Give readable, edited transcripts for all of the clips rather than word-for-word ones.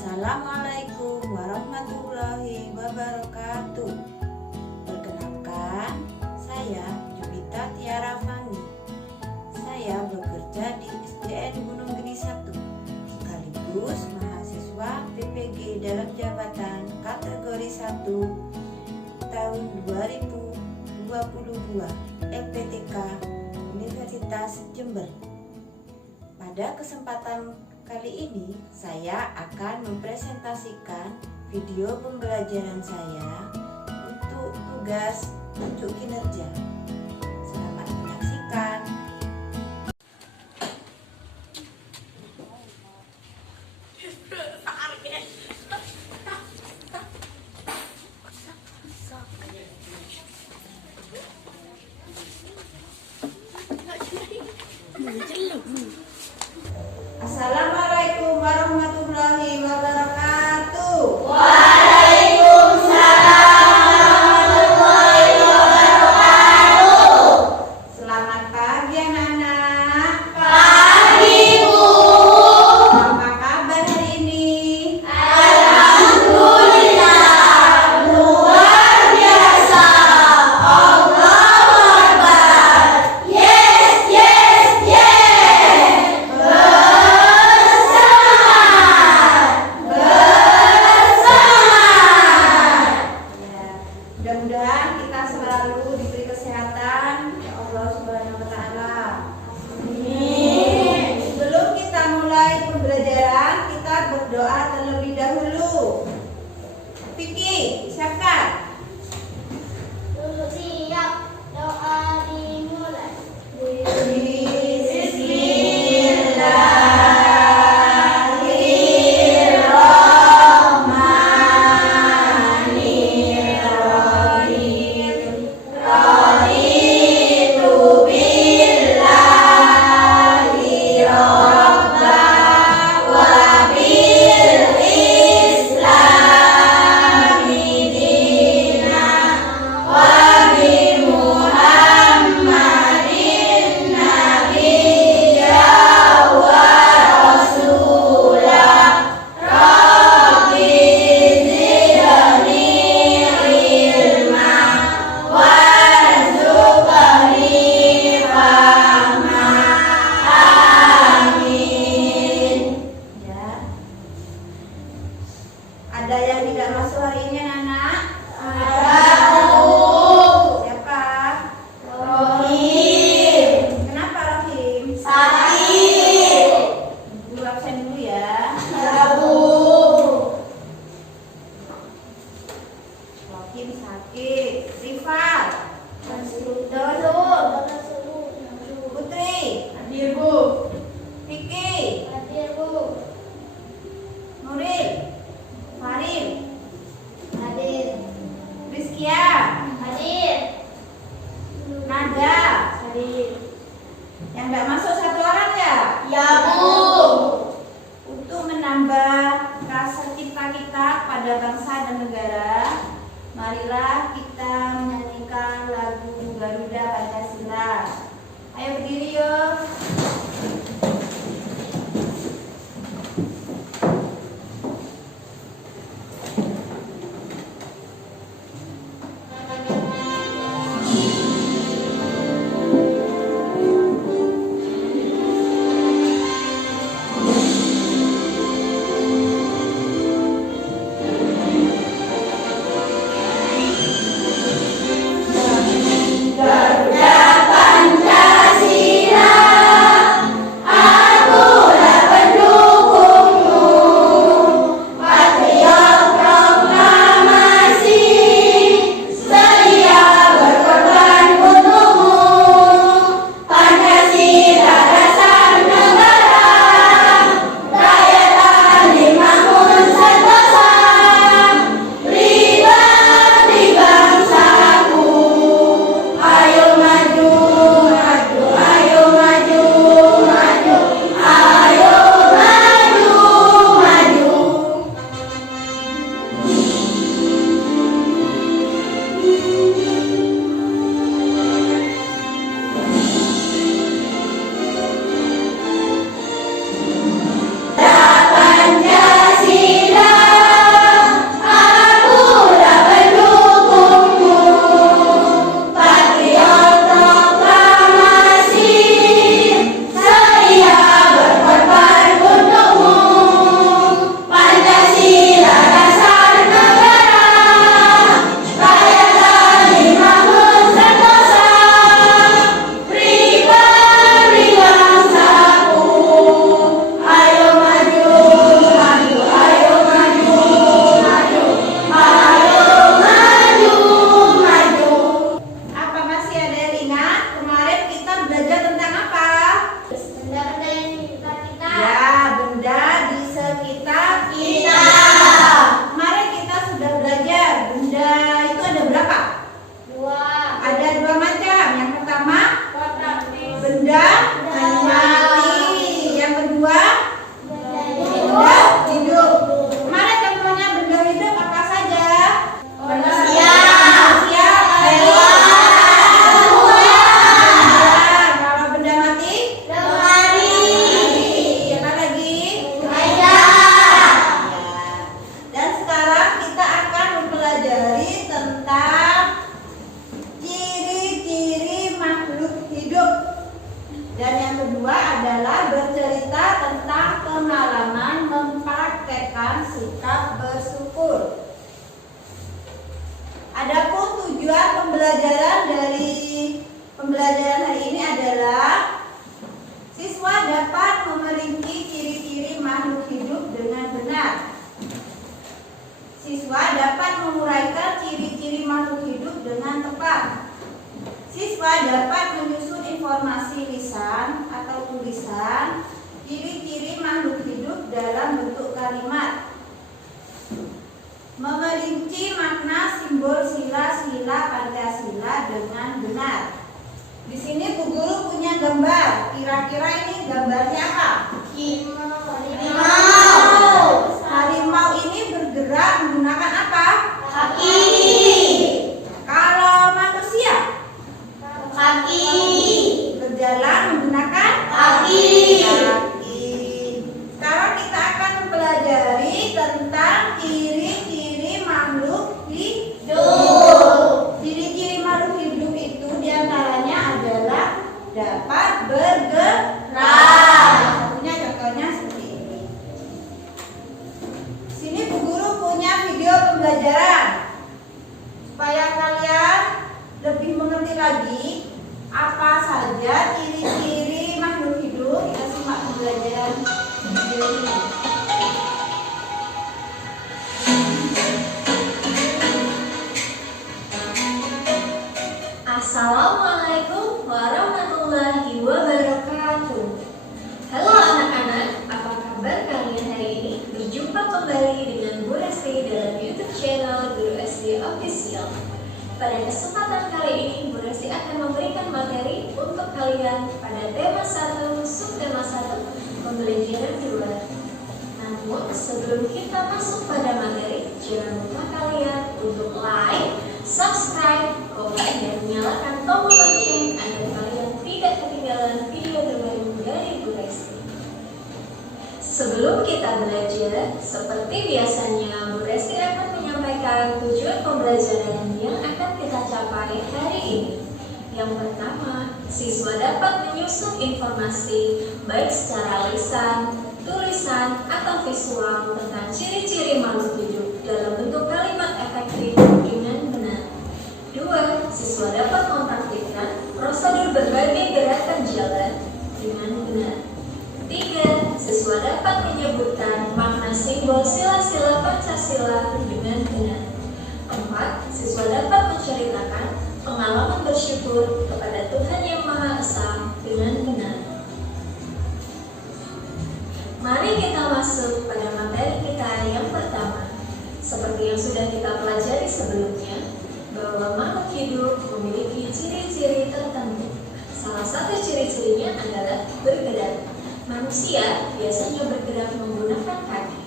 Assalamualaikum warahmatullahi wabarakatuh. Perkenalkan, saya Juwita Tiara Fani. Saya bekerja di SDN Gunung Geni 1, sekaligus mahasiswa PPG dalam jabatan kategori 1 tahun 2022 LPTK Universitas Jember. Pada kesempatan kali ini saya akan mempresentasikan video pembelajaran saya untuk tugas unjuk kinerja. Selamat menyaksikan. Assalamualaikum warahmatullahi wabarakatuh. Waalaikumsalam warahmatullahi wabarakatuh. Selamat pagi anak-anak. Pagi, Bu. Apa kabar hari ini? Alhamdulillah, luar biasa. Allahu Akbar. Yes, yes, yes. Mudah-mudahan kita selalu diberi kesehatan ya Allah Subhanahu wa taala. Amin. Sebelum kita mulai pembelajaran, kita berdoa terlebih dahulu. Vicky, siapkan. Siap, doa dimulai. Ada yang tidak masuk hari ini anak? Siapa? Rohim. Kenapa Rohim? Sakit. Ibu absen dulu ya. Ya, Bu. Rohim sakit. Rival, Putri, Hadir, Bu. Vicky, Hadir, Bu. Nuril, Faril. siswa dapat menyusun informasi lisan atau tulisan ciri-ciri makhluk hidup dalam bentuk kalimat, memerinci makna simbol sila-sila Pancasila dengan benar. Di sini Bu Guru punya gambar. Kira-kira ini gambarnya apa? Harimau. Harimau ini bergerak menggunakan apa? Kaki. Kalau manusia Kaki. berjalan menggunakan Kaki. kaki. Sekarang kita akan mempelajari tentang ciri-ciri makhluk hidup. Ciri-ciri makhluk hidup itu diantaranya adalah dapat bergerak. Contohnya seperti ini. Sini Bu Guru punya video pembelajaran supaya kalian lebih mengerti lagi apa saja ciri-ciri makhluk hidup. Kita simak pembelajaran video ini. Assalamualaikum warahmatullahi wabarakatuh. Halo anak-anak, apa kabar kalian hari ini? Berjumpa kembali dengan Bu Resti dalam YouTube channel Guru SD Official. Pada kesempatan kali ini, Bu Resti akan memberikan materi untuk kalian pada tema 1, subtema 1, pembelajaran 2. Namun, sebelum kita masuk pada materi, jangan lupa kalian untuk like, subscribe, komen, dan nyalakan tombol lonceng agar kalian tidak ketinggalan video terbaru dari Bu Resti. Sebelum kita belajar, seperti biasanya Bu Resti akan menyampaikan tujuan pembelajaran yang akan kita capai hari ini. Yang pertama, siswa dapat menyusun informasi baik secara lisan, tulisan, atau visual tentang ciri-ciri makhluk hidup dalam bentuk kalimat efektif dengan benar. 2. Siswa dapat mempraktikkan prosedur berbagai gerakan jalan dengan benar. 3. Siswa dapat menyebutkan makna simbol sila-sila Pancasila dengan benar. 4. Siswa dapat menceritakan pengalaman bersyukur kepada Tuhan Yang Maha Esa dengan benar. Mari kita masuk pada materi kita yang pertama. Seperti yang sudah kita pelajari sebelumnya, bahwa makhluk hidup memiliki ciri-ciri tertentu. Salah satu ciri-cirinya adalah bergerak. Manusia biasanya bergerak menggunakan kaki.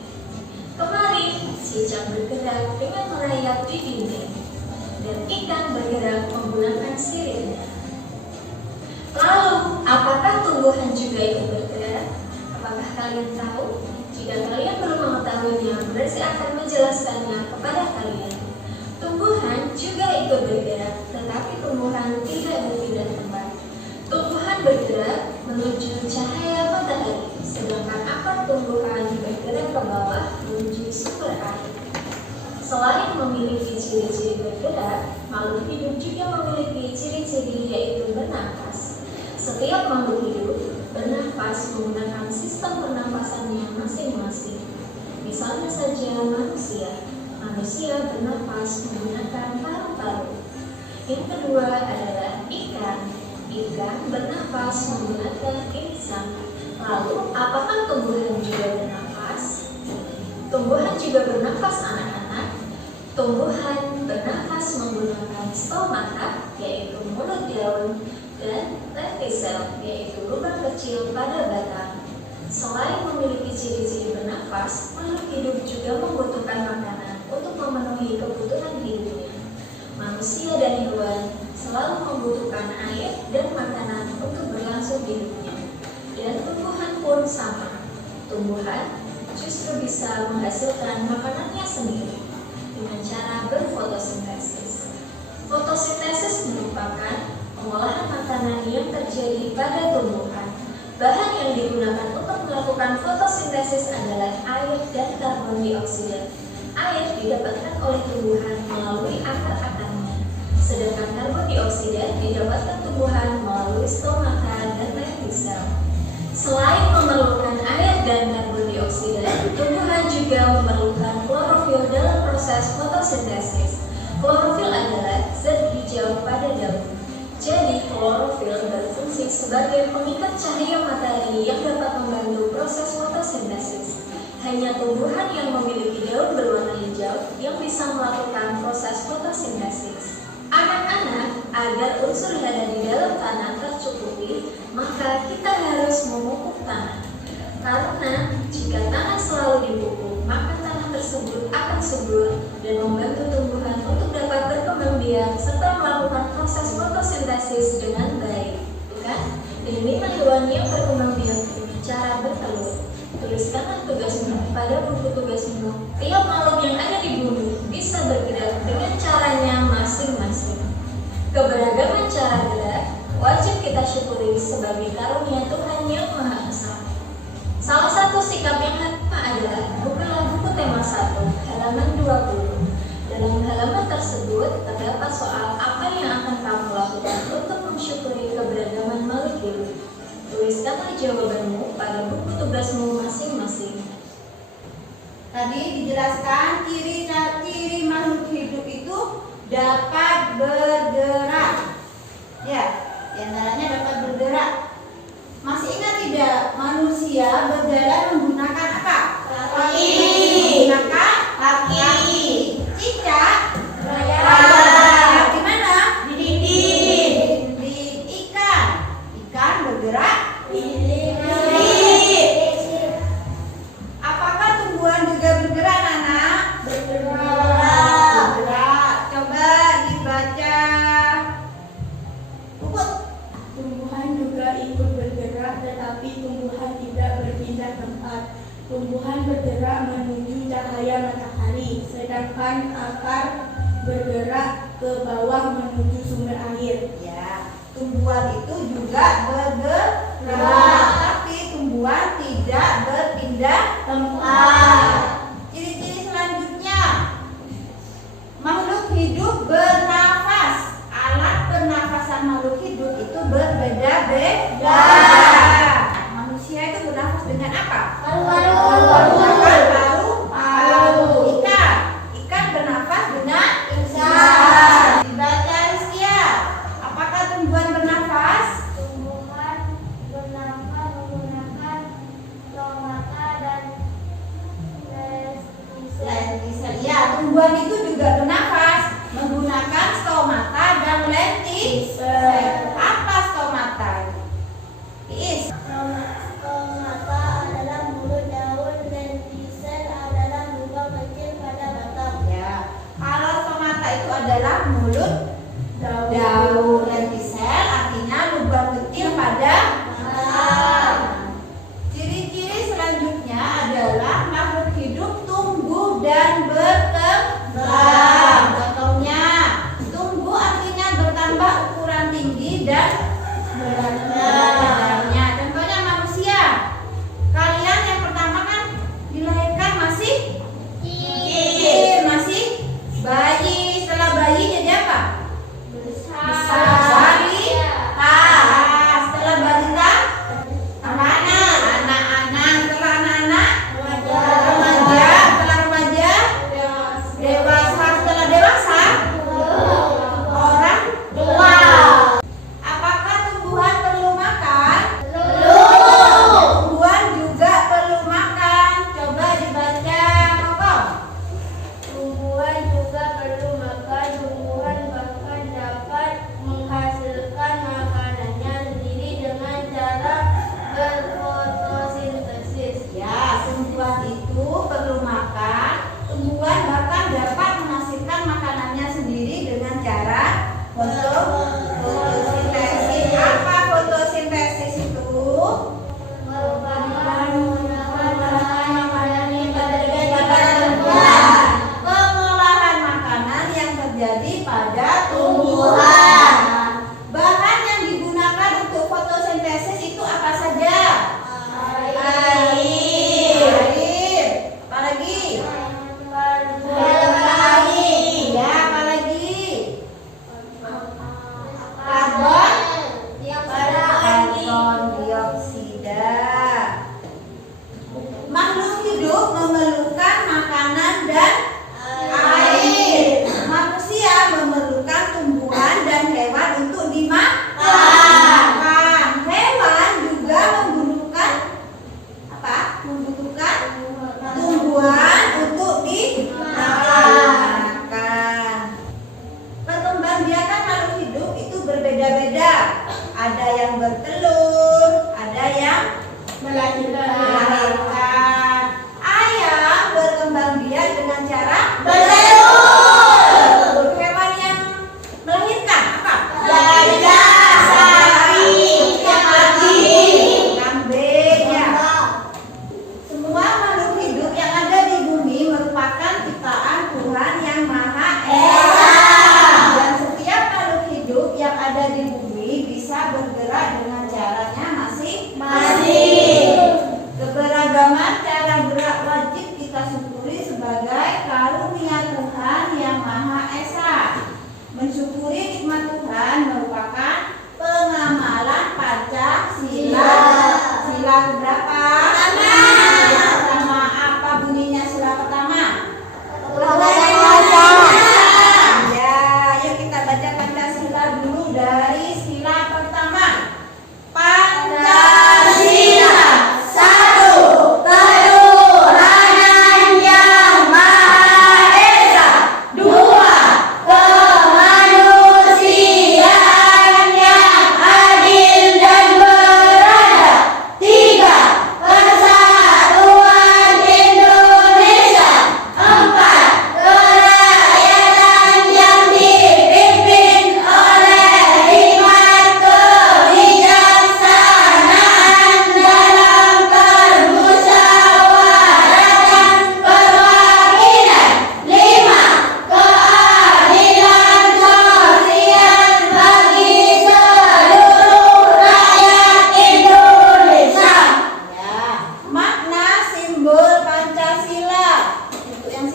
Kemarin, cicak bergerak dengan merayap di dinding, dan ikan bergerak menggunakan siripnya. Lalu, apakah tumbuhan juga ikut bergerak? Apakah kalian tahu? Jika kalian belum mengetahuinya, berarti akan menjelaskannya kepada kalian. Tumbuhan juga ikut bergerak, tetapi tumbuhan tidak berpindah tempat. Tumbuhan bergerak menuju cahaya matahari, sedangkan akar tumbuhan bergerak ke bawah menuju sumber air. Selain memiliki ciri-ciri bergerak, makhluk hidup juga memiliki ciri-ciri yaitu bernafas. Setiap makhluk hidup bernafas menggunakan sistem pernapasannya masing-masing. Misalnya saja manusia. Manusia bernafas menggunakan paru-paru. Yang kedua adalah ikan. Ikan bernafas menggunakan insang. Lalu, apakah tumbuhan juga bernafas? Tumbuhan juga bernafas, anak-anak. Tumbuhan bernafas menggunakan stomata, yaitu mulut daun, dan lentisel, yaitu lubang kecil pada batang. Selain memiliki ciri-ciri bernafas, makhluk hidup juga membutuhkan makanan untuk memenuhi kebutuhan hidupnya. Manusia dan hewan selalu membutuhkan air dan makanan untuk berlangsung hidupnya. Dan tumbuhan pun sama. Tumbuhan justru bisa menghasilkan makanannya sendiri dengan cara berfotosintesis. Fotosintesis merupakan pengolahan makanan yang terjadi pada tumbuhan. Bahan yang digunakan untuk melakukan fotosintesis adalah air dan karbon dioksida. Air didapatkan oleh tumbuhan melalui akar-akarnya, sedangkan karbon dioksida didapatkan tumbuhan melalui stomata dan lentisel. Selain memerlukan air dan karbon dioksida, tumbuhan juga memerlukan klorofil dalam proses fotosintesis. Klorofil adalah zat hijau pada daun. Jadi, klorofil berfungsi sebagai pengikat cahaya matahari yang dapat membantu proses fotosintesis. Hanya tumbuhan yang memiliki daun berwarna hijau yang bisa melakukan proses fotosintesis. Anak-anak, agar unsur hara di dalam tanah tercukupi, maka kita harus memupuk tanah. Karena jika tanah selalu dipupuk, maka tanah tersebut akan subur dan membantu tumbuhan untuk dapat berkembang biak serta melakukan proses fotosintesis dengan baik. Bukan? Dan ini hewan yang berkembang biak dengan cara bertelur. Tuliskanlah tugasmu pada buku tugasmu. Tiap makhluk yang ada di bumi bisa bergerak dengan caranya masing-masing. Keberagaman cara gerak wajib kita syukuri sebagai karunia Tuhan yang Maha Esa. Salah satu sikap yang hikmah adalah bukalah buku tema 1, halaman 20. Dalam halaman tersebut terdapat soal apa yang akan kamu lakukan untuk mensyukuri keberagaman makhluk hidup. Tuliskanlah jawabanmu pada buku tugasmu masing-masing. Tadi dijelaskan ciri-ciri makhluk hidup itu dapat bergerak. Ya, diantaranya dapat bergerak. Masih ingat tidak manusia berjalan menggunakan apa? Kaki. Menggunakan kaki. Cicak Berjalan. di mana? Di dinding. Di ikan. Ikan bergerak. Apakah tumbuhan juga bergerak, anak? Bergerak. Coba dibaca. Puput. Tumbuhan juga ikut bergerak, tetapi tumbuhan tidak berpindah tempat. Tumbuhan bergerak menuju cahaya matahari, sedangkan akar bergerak ke bawah menuju sumber air. Ya, tumbuhan itu juga bergerak, tapi tumbuhan tidak berpindah tempat. Ciri-ciri selanjutnya, makhluk hidup bernafas. Alat pernafasan makhluk hidup itu berbeda-beda. Manusia itu bernafas dengan apa? Menggunakan paru-paru. Ikan bernafas dengan lisan. Dibaca Rizkia. Apakah tumbuhan bernafas? Tumbuhan bernafas menggunakan stomata dan Lentisel. Ya, tumbuhan itu juga bernafas menggunakan stomata dan lentisel. Apa stomata? Is. Stomata adalah mulut daun, lentisel adalah lubang kecil pada batang. Ya, kalau stomata itu adalah mulut daun, lentisel artinya lubang kecil pada batang. Ciri-ciri selanjutnya adalah makhluk hidup tumbuh dan berkembang.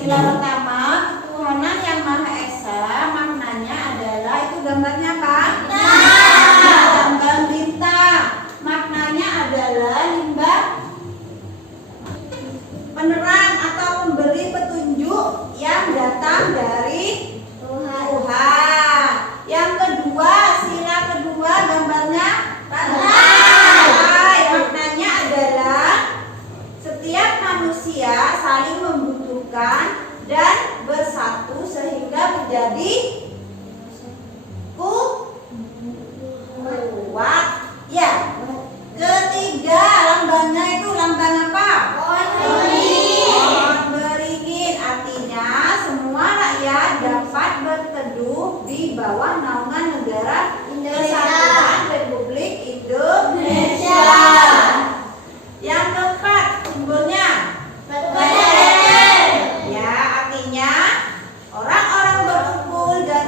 Yang pertama, ketuhanan yang Maha Esa, maknanya adalah itu gambarnya apa? Gambar bintang. Maknanya adalah limbah penerang atau pemberi petunjuk yang datang dari Tuhan. Yang kedua, sila kedua gambarnya rantai. Maknanya adalah setiap manusia saling membutuhkan dan bersatu sehingga menjadi kuat. Ya. Ketiga, lambangnya itu lambang apa? Pohon beringin. Artinya semua rakyat dapat berteduh di bawah naungan negara Kesatuan Republik Indonesia. Yang keempat, simbolnya ya, artinya orang-orang berkumpul dan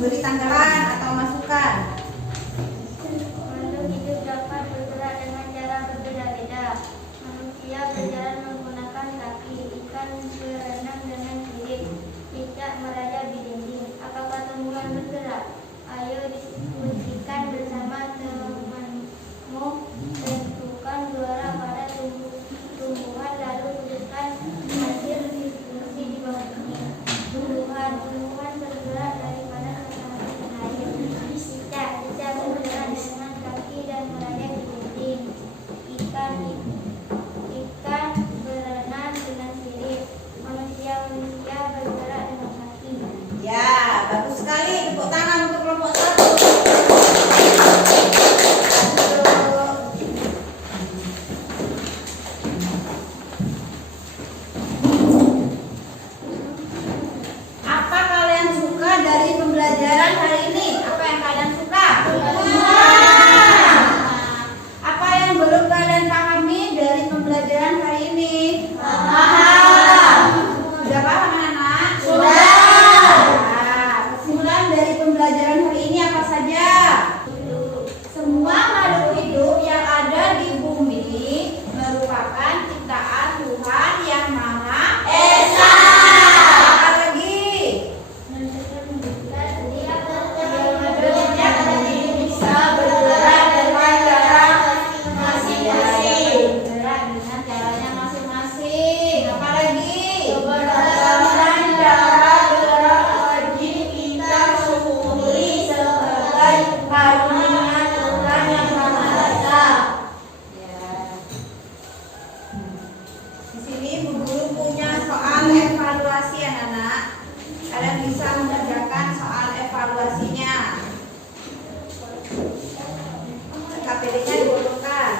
beri tanggapan atau masukan. Makhluk hidup dapat bergerak dengan cara berbeda-beda. Manusia berjalan menggunakan kaki, ikan berenang dengan sirip, cicak merayap di dinding. Apakah tumbuhan bergerak? Ayo diskusikan bersama temanmu, tentukan suara pada tumbuhan lalu tuliskan hasil diskusi di bawahnya. Tumbuhan bergerak daripada air. Cicak bergerak dengan kaki dan merayap di dinding. Ikan berenang dengan sirip. Manusia bergerak dengan kaki. Ya, bagus sekali. Tepuk tangan untuk kelompok 1. Apa kalian suka dari pembelajaran hari ini? Apa yang kalian suka? Apa yang belum kalian pahami dari pembelajaran hari ini? Sudah paham anak? Nah, kesimpulan dari pembelajaran hari ini apa saja? Semua makhluk hidup yang ada di bumi merupakan ciptaan Tuhan yang Maha Esa. Apa lagi? Bisa bergerak dengan cara masing-masing. Bergerak dengan caranya masing-masing. Apa lagi? Berdasarkan cara gerak wajib kita syukuri sebagai karunia Tuhan yang Maha Esa. Ya. Di sini Bu Guru punya soal evaluasi anak-anak. Kalian bisa mengerjakan soal evaluasinya. KPD-nya dibutuhkan.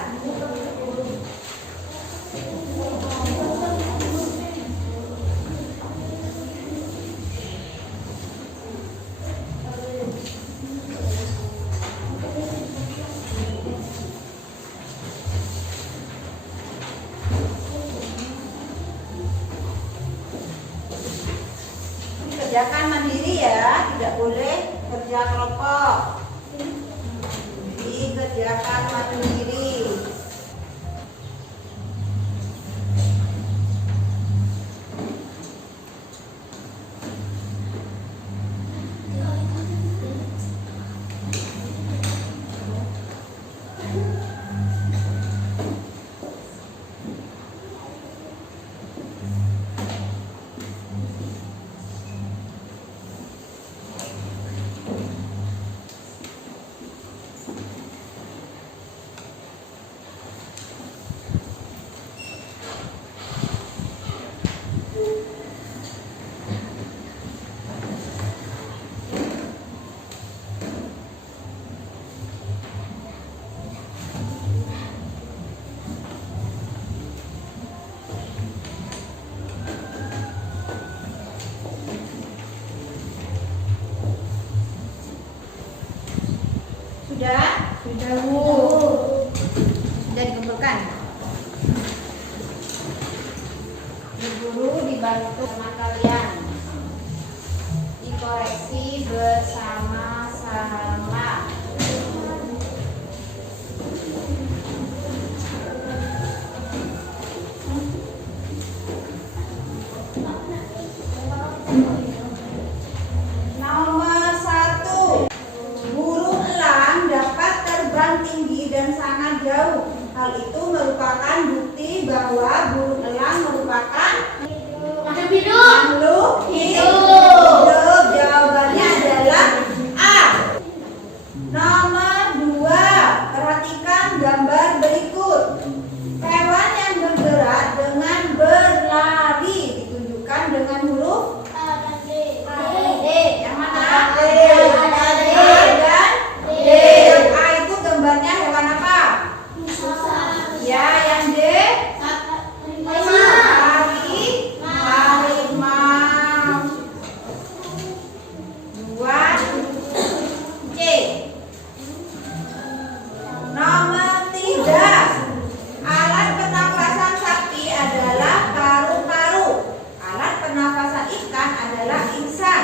Sudah? Sudah, Bu. Sudah dikumpulkan. Bu Guru dibantu sama kalian. Dikoreksi bersama-sama. Nomor 1. Burung elang dapat terbang tinggi dan sangat jauh. Hal itu merupakan bukti bahwa burung elang merupakan Makhluk hidup. makhluk hidup. Jawabannya adalah A. Nomor 2. Perhatikan gambar berikut. Hewan yang bergerak dengan berlari ditunjukkan dengan huruf D. Yang mana? D. A dan D. Yang A itu gambarnya hewan apa? Ya, yang D harimau. 2 C. Nomor 3. Alat pernafasan sapi adalah paru-paru. Alat pernafasan ikan adalah insan.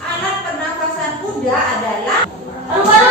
Alat pernafasan kuda adalah Paru-paru.